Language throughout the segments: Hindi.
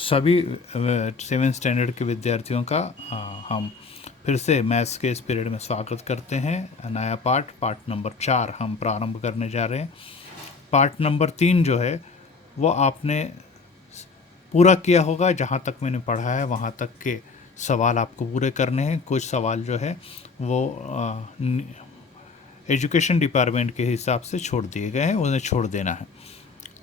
सभी 7th स्टैंडर्ड के विद्यार्थियों का हम फिर से मैथ्स के इस पीरियड में स्वागत करते हैं। नया पार्ट नंबर 4 हम प्रारंभ करने जा रहे हैं। पार्ट नंबर 3 जो है वो आपने पूरा किया होगा। जहाँ तक मैंने पढ़ा है वहाँ तक के सवाल आपको पूरे करने हैं। कुछ सवाल जो है वो एजुकेशन डिपार्टमेंट के हिसाब से छोड़ दिए गए हैं, उन्हें छोड़ देना है।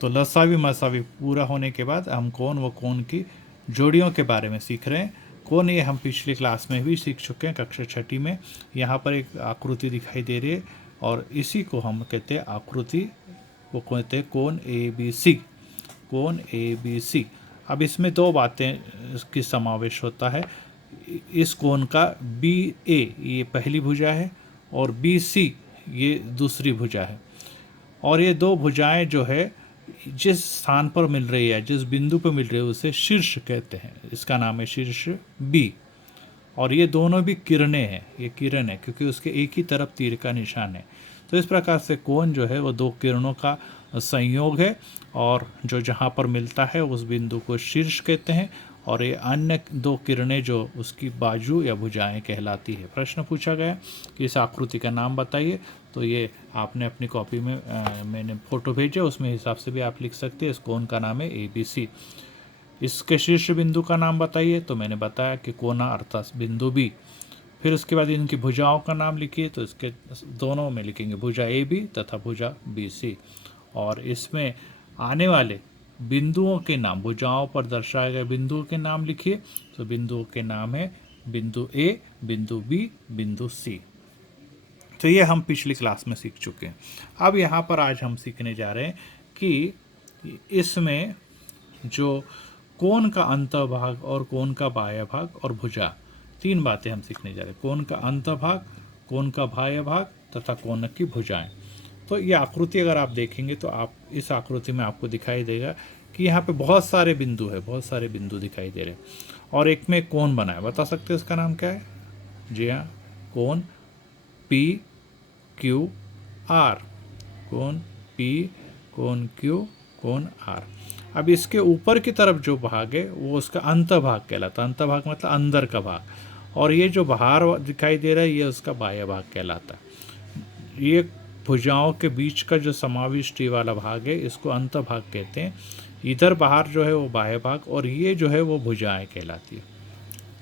तो लसावी मसावी पूरा होने के बाद हम कौन व कौन की जोड़ियों के बारे में सीख रहे हैं। कौन ये हम पिछली क्लास में भी सीख चुके हैं, कक्षा 6 में। यहाँ पर एक आकृति दिखाई दे रही है और इसी को हम कहते हैं आकृति, वो कहते हैं कोण ABC। कोण ABC। अब इसमें दो बातें की समावेश होता है। इस कोण का BA ये पहली भुजा है और BC ये दूसरी भुजा है। और ये दो भुजाएं जो है जिस स्थान पर मिल रही है, जिस बिंदु पर मिल रही है, उसे शीर्ष कहते हैं। इसका नाम है शीर्ष B। और ये दोनों भी किरणें हैं, ये किरण है क्योंकि उसके एक ही तरफ तीर का निशान है। तो इस प्रकार से कोण जो है वो दो किरणों का संयोग है और जो जहाँ पर मिलता है उस बिंदु को शीर्ष कहते हैं। और ये अन्य दो किरणें जो उसकी बाजू या भुजाएं कहलाती है। प्रश्न पूछा गया कि इस आकृति का नाम बताइए, तो ये आपने अपनी कॉपी में मैंने फ़ोटो भेजे, उसमें हिसाब से भी आप लिख सकते हैं। इस कोण का नाम है ABC। इसके शीर्ष बिंदु का नाम बताइए, तो मैंने बताया कि कोना अर्थात बिंदु B। फिर उसके बाद इनकी भुजाओं का नाम लिखिए, तो इसके दोनों में लिखेंगे भुजा AB तथा भुजा BC। और इसमें आने वाले बिंदुओं के नाम, भुजाओं पर दर्शाए गए बिंदुओं के नाम लिखिए। तो बिंदुओं के नाम है बिंदु A, बिंदु B, बिंदु C। तो ये हम पिछली क्लास में सीख चुके हैं। अब यहाँ पर आज हम सीखने जा रहे हैं कि इसमें जो कोण का अंतभाग और कोण का बाह्य भाग और भुजा, तीन बातें हम सीखने जा रहे हैं। कोण का अंतभाग, कोण का बाह्य भाग तथा कोण की भुजाएं। तो ये आकृति अगर आप देखेंगे तो आप इस आकृति में आपको दिखाई देगा कि यहाँ पे बहुत सारे बिंदु है, बहुत सारे बिंदु दिखाई दे रहे हैं और एक में कोण बना है। बता सकते हो इसका नाम क्या है? जी हाँ, कोण PQR। कोण P, कोण Q, कोण R। अब इसके ऊपर की तरफ जो भाग है वो उसका अंतभाग कहलाता है। अंतभाग मतलब अंदर का भाग। और ये जो बाहर दिखाई दे रहा है ये उसका बाह्य भाग कहलाता है। ये भुजाओं के बीच का जो समाविष्टि वाला भाग है इसको अंतभाग कहते हैं। इधर बाहर जो है वो बाह्य भाग और ये जो है वो भुजाएं कहलाती है।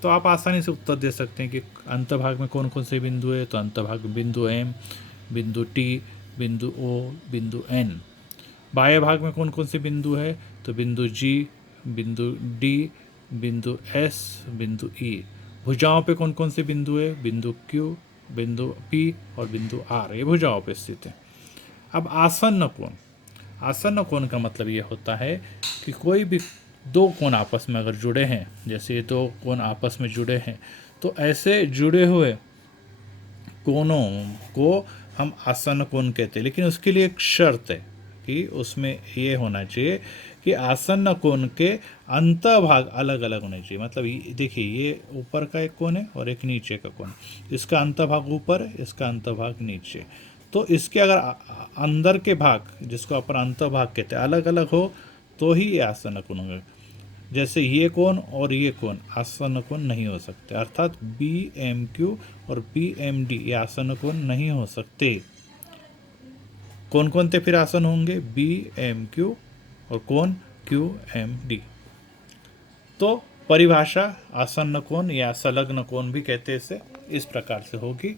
तो आप आसानी से उत्तर दे सकते हैं कि अंतभाग में कौन कौन से बिंदु है। तो अंतभाग में बिंदु M, बिंदु T, बिंदु O, बिंदु N। बाह्य भाग में कौन कौन से बिंदु है? तो बिंदु G, बिंदु D, बिंदु S, बिंदु E। भुजाओं पे कौन कौन से बिंदु है? बिंदु Q, बिंदु P और बिंदु R। ये भुजाओं पे स्थित है। अब आसन्न कोण। आसन्न कोण का मतलब ये होता है कि कोई भी दो कोण आपस में अगर जुड़े हैं, जैसे ये दो कोण आपस में जुड़े हैं, तो ऐसे जुड़े हुए कोणों को हम आसन्न कोण कहते हैं। लेकिन उसके लिए एक शर्त है कि उसमें ये होना चाहिए कि आसन्न कोण के अंतभाग अलग अलग होने चाहिए। मतलब देखिए, ये ऊपर का एक कोण है और एक नीचे का कोण। इसका अंतभाग ऊपर है, इसका अंतभाग नीचे। तो इसके अगर अंदर के भाग, जिसको अपन अंतभाग कहते हैं, अलग अलग हो तो ही ये आसन्न कोण होंगे। जैसे ये कोण और ये कोण आसन्न कोण नहीं हो सकते। अर्थात BMQ और BMD ये आसन्न कोण नहीं हो सकते। कौन कौन से फिर आसन होंगे? BMQ और कौन QMD। तो परिभाषा आसन्न कोण या संलग्न कोण भी कहते हैं इसे, इस प्रकार से होगी।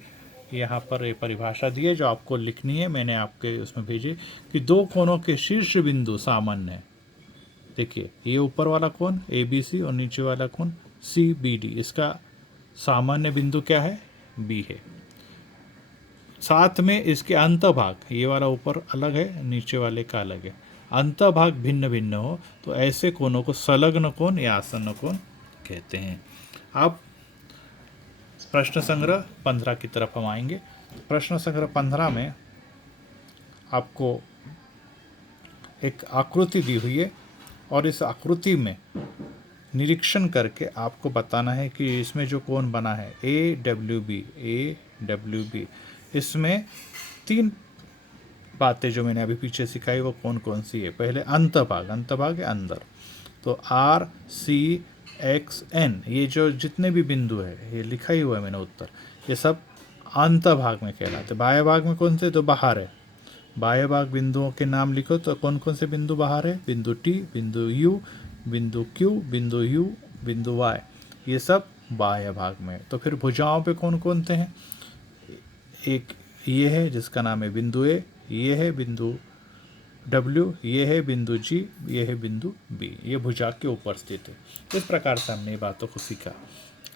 यहाँ पर ये परिभाषा दी है जो आपको लिखनी है, मैंने आपके उसमें भेजी कि दो कोणों के शीर्ष बिंदु सामान्य है। देखिए, ये ऊपर वाला कोण ABC और नीचे वाला कोण CBD, इसका सामान्य बिंदु क्या है? B है। साथ में इसके अंतभाग, ये वाला ऊपर अलग है, नीचे वाले का अलग है, अंतभाग भिन्न भिन्न हो तो ऐसे कोणों को संलग्न कोण या आसन्न कोण कहते हैं। अब प्रश्न संग्रह 15 की तरफ हम आएंगे। प्रश्न संग्रह 15 में आपको एक आकृति दी हुई है और इस आकृति में निरीक्षण करके आपको बताना है कि इसमें जो कोण बना है AWB, इसमें तीन बातें जो मैंने अभी पीछे सिखाई वो कौन कौन सी है। पहले अंतभाग, अंतभाग है अंदर, तो RCXN ये जो जितने भी बिंदु है ये लिखा ही हुआ है मैंने उत्तर, ये सब अंतभाग में कहलाते। बाह्य भाग में कौन से, तो बाहर है। बाह्य भाग बिंदुओं के नाम लिखो तो कौन कौन से बिंदु बाहर है, बिंदु T, बिंदु U, बिंदु Q, बिंदु U, बिंदु Y, ये सब बाह्य भाग में। तो फिर भुजाओं पे कौन कौन से हैं, एक ये है जिसका नाम है बिंदु A, ये है बिंदु W, ये है बिंदु G, ये है बिंदु B, ये भुजा के ऊपर स्थित है। इस प्रकार से हमने ये बातों को सीखा।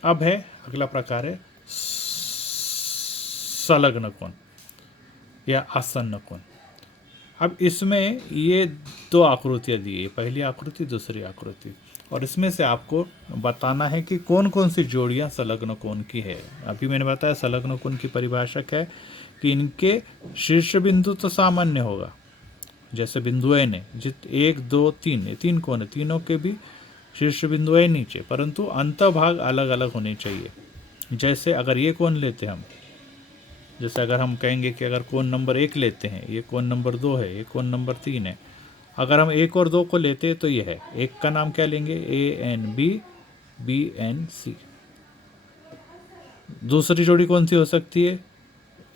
अब है अगला प्रकार है संलग्न कोण या आसन्न कोण। अब इसमें ये दो आकृतियाँ दी है, पहली आकृति दूसरी आकृति, और इसमें से आपको बताना है कि कौन कौन सी जोड़ियाँ संलग्न कोण की है। अभी मैंने बताया संलग्न कोण की परिभाषा क्या है कि इनके शीर्ष बिंदु तो सामान्य होगा, जैसे बिंदु ए ने जित 1 2 3 ये 3 कोण है, तीनों के भी शीर्ष बिंदु है नीचे, परंतु अंतभाग अलग अलग होने चाहिए। जैसे अगर ये कोण लेते हम, जैसे अगर हम कहेंगे कि अगर कोण नंबर 1 लेते हैं, ये कोण नंबर 2 है, ये कोण नंबर 3 है, अगर हम 1 और 2 को लेते हैं तो ये है, एक का नाम क्या लेंगे ANB BNC। दूसरी जोड़ी कौन सी हो सकती है,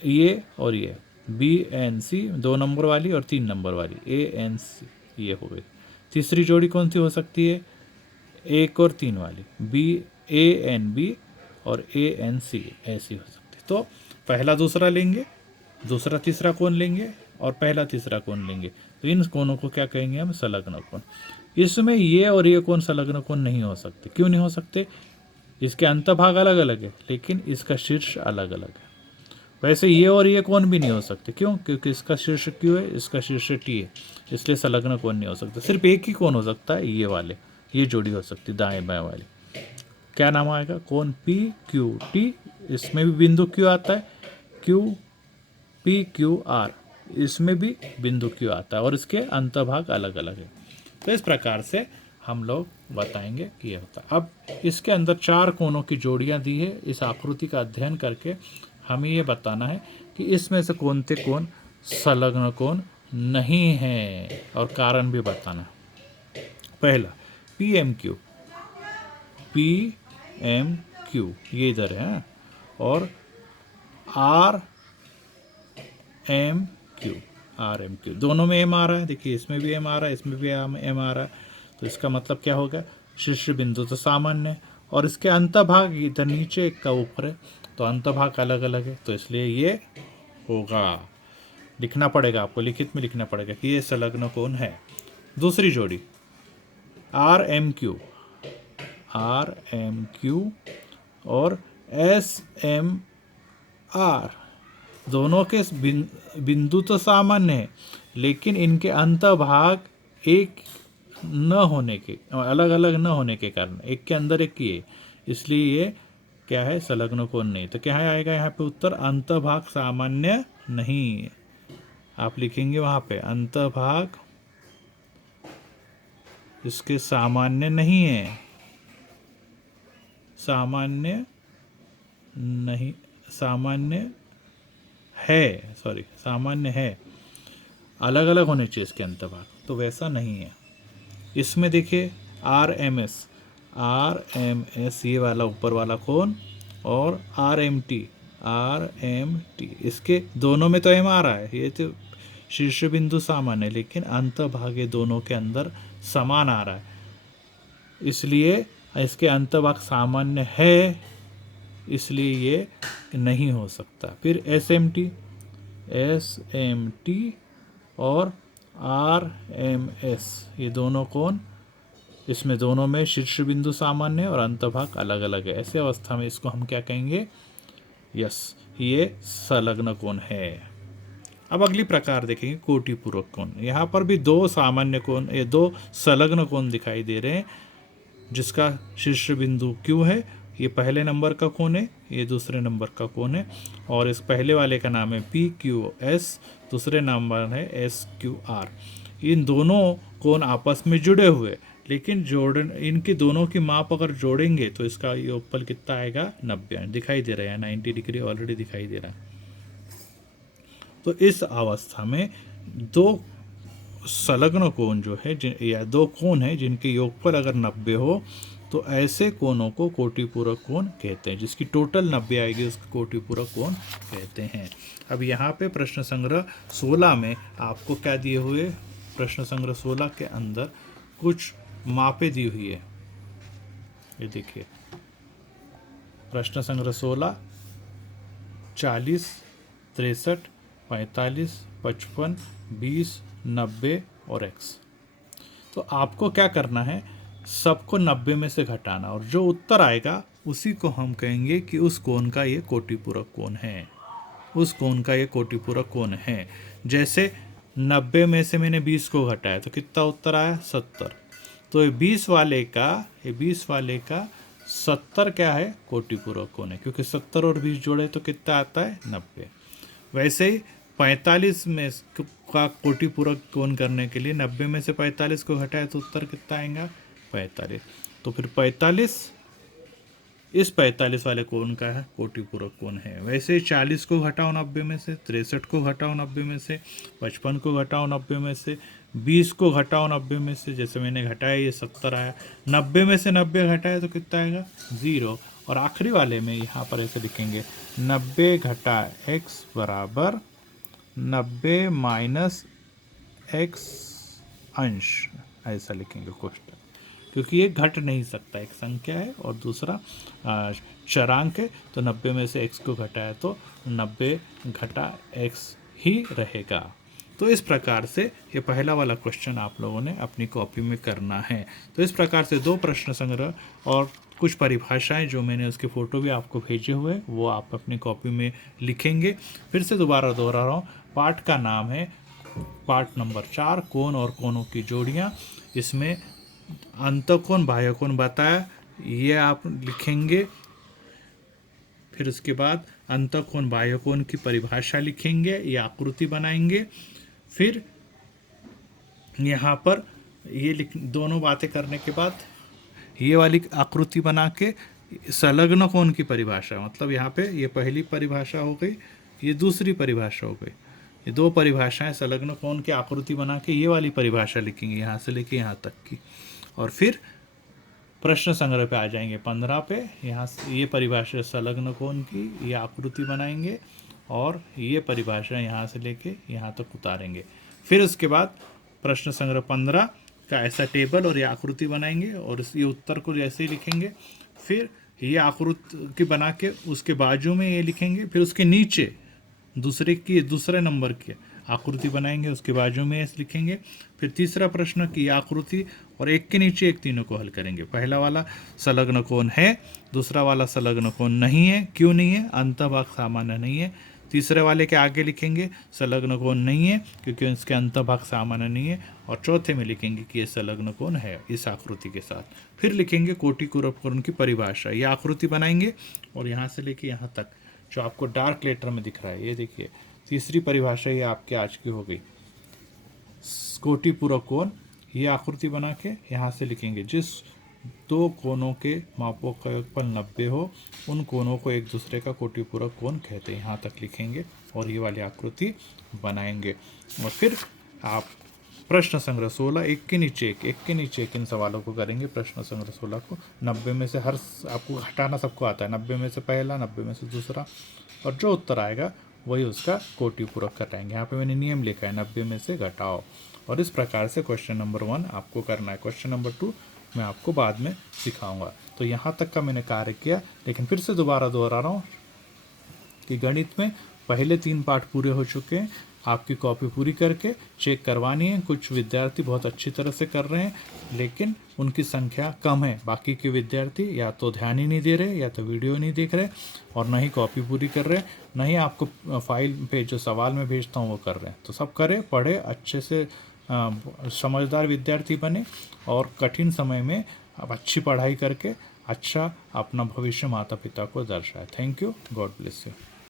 ये और ये BNC 2 नंबर वाली और 3 नंबर वाली ANC, ये हो गई। तीसरी जोड़ी कौन सी हो सकती है, 1 और 3 वाली ANB और ANC, ऐसी हो सकती है। तो पहला दूसरा लेंगे, दूसरा तीसरा कोण लेंगे और पहला तीसरा कोण लेंगे, तो इन कोणों को क्या कहेंगे हम, संलग्न कोण। इसमें ये और ये कोण संलग्न कोण नहीं हो सकते। क्यों नहीं हो सकते, इसके अंतभाग अलग अलग है लेकिन इसका शीर्ष अलग अलग है। वैसे ये और ये कोण भी नहीं हो सकते, क्यों, क्योंकि इसका शीर्ष Q है, इसका शीर्ष T है, इसलिए संलग्न कोण नहीं हो सकता। सिर्फ एक ही कोण हो सकता है, ये वाले, ये जोड़ी हो सकती है दाएं बाएं वाली। क्या नाम आएगा, कोण PQT, इसमें भी बिंदु Q आता है, QPQR, इसमें भी बिंदु Q आता है और इसके अंतभाग अलग अलग है। तो इस प्रकार से हम लोग बताएंगे कि यह होता है। अब इसके अंदर 4 कोणों की जोड़ियां दी है। इस आकृति का अध्ययन करके हमें ये बताना है कि इसमें से कौन से कोण संलग्न कोण नहीं है और कारण भी बताना है। पहला PMQ, PMQ ये इधर है, और RMQ दोनों में M आ रहा है। देखिए इसमें भी M आ रहा है, इसमें भी M आ रहा है, तो इसका मतलब क्या होगा, शीर्ष बिंदु तो सामान्य है और इसके अंतभाग इधर नीचे एक का ऊपर है, तो अंतभाग अलग अलग है, तो इसलिए ये होगा। लिखना पड़ेगा आपको, लिखित में लिखना पड़ेगा कि ये संलग्न कोण है। दूसरी जोड़ी RMQ और SMR, दोनों के बिंदु तो सामान्य है लेकिन इनके अंतभाग एक न होने के, अलग अलग न होने के कारण, एक के अंदर एक की है, इसलिए ये क्या है, संलग्न कोण नहीं। तो क्या आएगा यहाँ पे उत्तर, अंतभाग सामान्य नहीं। आप लिखेंगे वहाँ पे अंतभाग इसके सामान्य नहीं है, सामान्य नहीं, सामान्य है, सॉरी सामान्य है, अलग अलग होने चाहिए इसके अंतभाग, तो वैसा नहीं है। इसमें देखिए RMS ये वाला ऊपर वाला कोण और RMT इसके दोनों में तो M आ रहा है, ये तो शीर्ष बिंदु सामान्य है लेकिन अंतभाग ये दोनों के अंदर समान आ रहा है, इसलिए इसके अंतभाग सामान्य है, इसलिए ये नहीं हो सकता। फिर SMT और RMS ये दोनों कोण, इसमें दोनों में शीर्ष बिंदु सामान्य है और अंतभाग अलग अलग है। ऐसे अवस्था में इसको हम क्या कहेंगे, यस, ये संलग्न कोण है। अब अगली प्रकार देखेंगे कोटिपूरक कोण। यहाँ पर भी 2 सामान्य कोण, ये 2 संलग्न कोण दिखाई दे रहे हैं, जिसका शीर्ष बिंदु Q है, ये पहले नंबर का कोण है, ये दूसरे नंबर का कोण है, और इस पहले वाले का नाम है PQS, दूसरे नंबर है SQR। इन दोनों कोण आपस में जुड़े हुए, लेकिन इनके दोनों की माप अगर जोड़ेंगे तो इसका योगफल कितना आएगा, 90 दिखाई दे रहा है, 90 डिग्री ऑलरेडी दिखाई दे रहा है। तो इस अवस्था में 2 संलग्न कोण जो है या दो कोण है जिनके योगफल अगर 90 हो तो ऐसे कोणों को कोटिपूरक कोण कहते हैं। जिसकी टोटल 90 आएगी उसको कोटिपूरक कोण कहते हैं। अब यहाँ पे प्रश्न संग्रह 16 में आपको क्या दिए हुए, प्रश्न संग्रह 16 के अंदर कुछ मापें दी हुई है। ये देखिए प्रश्न संग्रह 16 40, 63, 45, 55, 20, 90 और x। तो आपको क्या करना है, सबको 90 में से घटाना और जो उत्तर आएगा उसी को हम कहेंगे कि उस कोण का ये कोटिपूरक कोण है, उस कोण का ये कोटिपूरक कोण है। जैसे 90 में से मैंने 20 को घटाया तो कितना उत्तर आया, 70। तो ये 20 वाले का 70 क्या है, कोटिपूरक कोण है, क्योंकि 70 और 20 जोड़े तो कितना आता है, 90। वैसे ही 45 में का कोटिपूरक कोण करने के लिए 90 में से 45 को घटाए तो उत्तर कितना आएगा, 45। तो फिर 45 इस 45 वाले कोण का है कोटिपूरक कोण है। वैसे ही 40 को घटाओ 90 में से, 63 को घटाओ 90 में से, 55 को घटाओ 90 में से, 20 को घटाओ 90 में से, जैसे मैंने घटाया ये 70 आया, 90 में से 90 घटाए तो कितना आएगा, 0। और आखिरी वाले में यहाँ पर ऐसे लिखेंगे 90 घटा x बराबर 90 माइनस x अंश, ऐसा लिखेंगे कोष्टक, क्योंकि ये घट नहीं सकता, एक संख्या है और दूसरा चरांक है। तो 90 में से x को घटाया तो 90 घटा x ही रहेगा। तो इस प्रकार से ये पहला वाला क्वेश्चन आप लोगों ने अपनी कॉपी में करना है। तो इस प्रकार से दो प्रश्न संग्रह और कुछ परिभाषाएं जो मैंने उसके फ़ोटो भी आपको भेजे हुए वो आप अपनी कॉपी में लिखेंगे। फिर से दोबारा दोहरा रहा हूँ, पाठ का नाम है पाठ नंबर 4, कोण और कोणों की जोड़ियाँ। इसमें अंतःकोण बाह्यकोण बताया, ये आप लिखेंगे। फिर उसके बाद अंतःकोण बाह्यकोण की परिभाषा लिखेंगे, ये आकृति बनाएंगे। फिर यहाँ पर ये दोनों बातें करने के बाद ये वाली आकृति बना के संलग्न कोण की परिभाषा, मतलब यहाँ पे ये पहली परिभाषा हो गई, ये दूसरी परिभाषा हो गई, ये दो परिभाषाएं संलग्न कोण की आकृति बना के ये वाली परिभाषा लिखेंगे यहाँ से लेके यहाँ तक की। और फिर प्रश्न संग्रह पे आ जाएंगे 15 पे, यहाँ से ये परिभाषा संलग्न कोण की ये आकृति बनाएंगे और ये परिभाषा यहाँ से लेके यहाँ तक उतारेंगे। फिर उसके बाद प्रश्न संग्रह 15 का ऐसा टेबल और ये आकृति बनाएंगे और ये उत्तर को जैसे ही लिखेंगे, फिर ये आकृति बना के उसके बाजू में ये लिखेंगे, फिर उसके नीचे दूसरे नंबर की आकृति बनाएंगे, उसके बाजू में ऐसे लिखेंगे। फिर तीसरा प्रश्न की आकृति और एक के नीचे एक तीनों को हल करेंगे। पहला वाला संलग्न कोण है, दूसरा वाला संलग्न कोण नहीं है, क्यों नहीं है, अंतःभाग सामान्य नहीं है। तीसरे वाले के आगे लिखेंगे संलग्न कोण नहीं है क्योंकि इसके अंतःभाग सामान्य नहीं है। और चौथे में लिखेंगे कि ये संलग्न कोण है इस आकृति के साथ। फिर लिखेंगे कोटिपूरक कोण की परिभाषा, ये आकृति बनाएंगे और यहाँ से लेके यहाँ तक जो आपको डार्क लेटर में दिख रहा है, ये देखिए तीसरी परिभाषा ये आपके आज की हो गई, कोटिपूरक कोण। ये आकृति बना के यहाँ से लिखेंगे जिस दो कोणों के मापों का योगफल 90 हो उन कोणों को एक दूसरे का कोटिपूरक कोण कहते हैं, यहाँ तक लिखेंगे और ये वाली आकृति बनाएंगे। और फिर आप प्रश्न संग्रह 16 एक के नीचे एक इन सवालों को करेंगे। प्रश्न संग्रह 16 को 90 में से हर आपको घटाना सबको आता है, 90 में से पहला, 90 में से दूसरा, और जो उत्तर आएगा वही उसका कोटिपूरक घटाएंगे। यहाँ पे मैंने नियम लिखा है 90 में से घटाओ। और इस प्रकार से क्वेश्चन नंबर 1 आपको करना है। क्वेश्चन नंबर 2 मैं आपको बाद में सिखाऊंगा। तो यहाँ तक का मैंने कार्य किया, लेकिन फिर से दोबारा दोहरा रहा हूँ कि गणित में पहले 3 पाठ पूरे हो चुके हैं। आपकी कॉपी पूरी करके चेक करवानी है। कुछ विद्यार्थी बहुत अच्छी तरह से कर रहे हैं लेकिन उनकी संख्या कम है। बाकी के विद्यार्थी या तो ध्यान ही नहीं दे रहे, या तो वीडियो नहीं देख रहे, और न ही कॉपी पूरी कर रहे, न ही आपको फाइल पे जो सवाल मैं भेजता हूँ वो कर रहे हैं। तो सब करें, पढ़े, अच्छे से समझदार विद्यार्थी बने और कठिन समय में आप अच्छी पढ़ाई करके अच्छा अपना भविष्य माता पिता को दर्शाए। Thank you, God bless you.